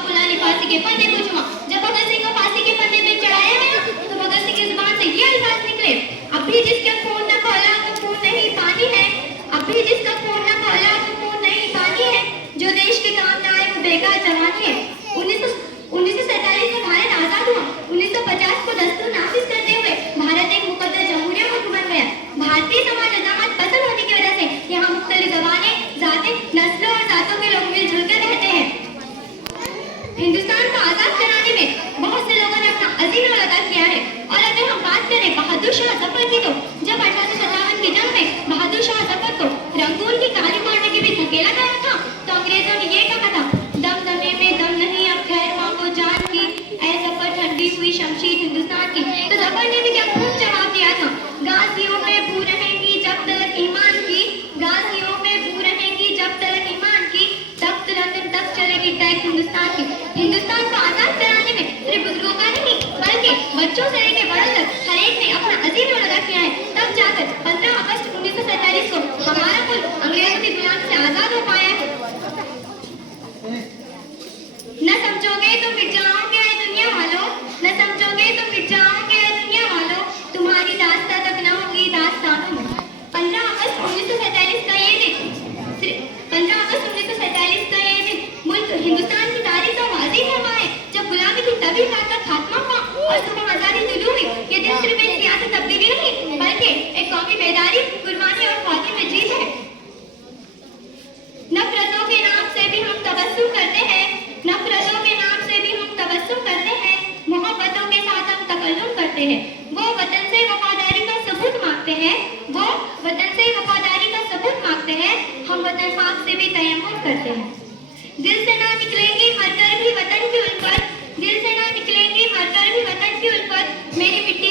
बाबूलाल ने फांसी के फंदे को चूमा। जब भगत सिंह को फांसी के फंदे पे चढ़ाया गया तो भगत सिंह की जुबान से ये अल्फाज निकले, अब भी जिसका खून न खौला वो खून नहीं पानी है, अब भी जिसका खून न खौला वो खून नहीं पानी है, जो देश के काम न आए वो बेकार जवानी है। 1947 में भारत आजाद हुआ। 1950 को दस्तूर नाफिज करते हुए भारत एक मुकद्दर जमहूरिया मुल्क बन गया। भारतीय समाज अजामत पसंद होने की वजह से यहाँ मुख्तलिफ ज़बानें, जातें, नस्लों और जातों के लोग मिलजुल कर रहते हैं। हिंदुस्तान को आजाद कराने में बहुत से लोगों ने अपना अजीम रोल अदा किया है। और अगर हम बात करें बहादुर शाह जफर की, तो जब 1857 की जंग में बहादुर शाह जफर को रंगून की काली पार्टी के बीच धकेला गया था तो अंग्रेजों ने ये कहा था, दम दमे में दम नहीं अब खैर मांगो जान की, ऐ जफर ठंडी हुई शमशीर हिंदुस्तान की। तो जफर ने भी क्या खूब जवाब दिया था, गाजियों में भू रहेंगी जब तक ईमान की, गाजियों में भू रहेंगी जब तक ईमान की, तख्त लंदन तक चलेगी टैग हिंदुस्तान की। हिंदुस्तान को आजाद कराने में सिर्फ बुजुर्गों का नहीं बल्कि बच्चों से लेकर बड़ों तक हर एक ने अपना अजीम रोल अदा किया है। तब जाकर 15 अगस्त 1947 को हमारा मुल्क अंग्रेजों की गुलामी से आजाद हो पाया है। न समझोगे तो मिट जाओगे दुनिया वालों, न समझोगे तो मिट जाओगे दुनिया वालों, तुम्हारी दास्तां तक न होगी दास्तानों में। 15 अगस्त 1947 का ये दिन 15 अगस्त 1947 का ये दिन मुल्क हिंदुस्तान की तारीख का वाज़ी फरमा है, जब गुलामी की तभी का खात्मा हुआ और सुबह आजादी तुलू हुई। ये दिन सिर्फ एक सियासी तब्दीली नहीं बल्कि एक कौमी बेदारी, कुर्बानी और ख्वाती में जीत है। नफरतों के नाम से भी हम तबस्सुम करते हैं, नफरतों के नाम से भी हम तबस्सुम करते हैं, मोहब्बतों के साथ हम तकल्लुम करते हैं। वो वतन से वफादारी का सबूत मांगते हैं, वो वतन से वफादारी का सबूत मांगते हैं, हम वतन पाक से भी तयम्मुम करते हैं। दिल से ना निकलेंगी मरकर भी वतन की उल्फत, दिल से ना निकलेंगी मरकर भी वतन की उल्फत, मेरी मिट्टी